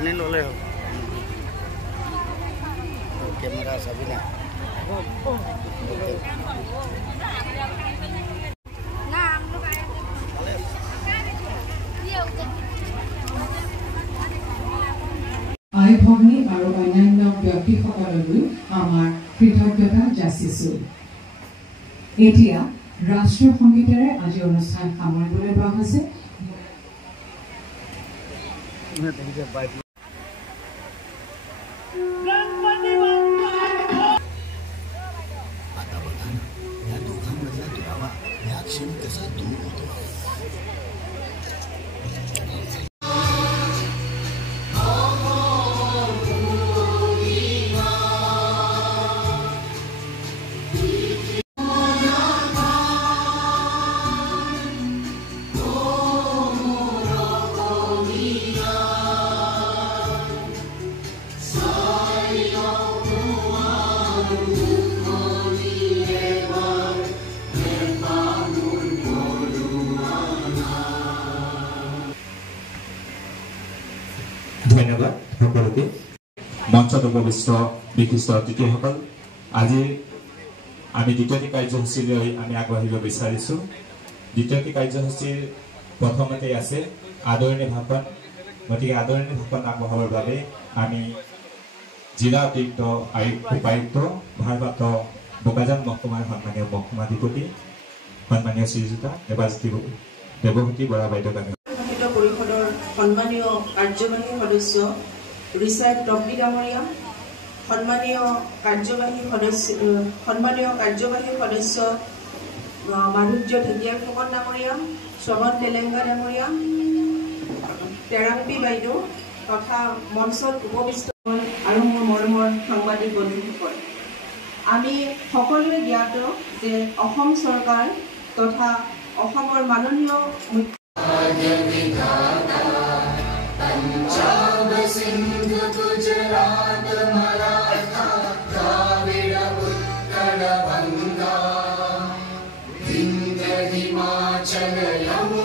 अपनी लोले हो कैमरा सभी ना आइ भग्नी और अन्यान्य व्यक्तिসকললৈ আমাৰ কৃতজ্ঞতা যাচিছো। এতিয়া ৰাষ্ট্ৰীয় সংগীতেৰে আজি অনুষ্ঠান সামৰিবলৈ লোৱা হৈছে। ধন্যবাদ সকলকে মঞ্চত উপবিষ্ট বিশিষ্ট অতিথিসকল আজি আমি দ্বিতীয়টি কাৰ্যসূচীলৈ আমি আগবাঢ়িব বিচাৰিছো। দ্বিতীয়টি কাৰ্যসূচীৰ প্ৰথমতে আছে আদৰণি ভাষণ। গতিকে আদৰণি ভাষণ আগবঢ়াবৰ বাবে আমি জিলা অতিৰিক্ত উপায়ুক্ত ভাৰপ্ৰাপ্ত বোকাজান মহকুমাৰ সন্মানীয় মহকুমাধিপতি সন্মানীয় শ্ৰীযুতা দেৱভূতি বৰা বাইদেউক আমি পৰিষদৰ সন্মানীয় কাৰ্যবাহী সদস্য ৰিচাৰ্ড টপলি ডাঙৰীয়া, সন্মানীয় কাৰ্যবাহী সদস্য মাধুৰ্য ঢেকীয়াল ফুকন ডাঙৰীয়া, শ্ৰৱণ তেলেংগা ডাঙৰীয়া, টেৰাম্পী বাইদেউ তথা মঞ্চত উপবিষ্ট আৰু মোৰ মৰমৰ সাংবাদিক বন্ধুসকল, আমি সকলোৱে জ্ঞাত যে অসম চৰকাৰ তথা অসমৰ মাননীয় पंजाब सिंध गुजरात मराठा द्राविड़ उत्कल बंगा विंध्य हिमाचल यमुना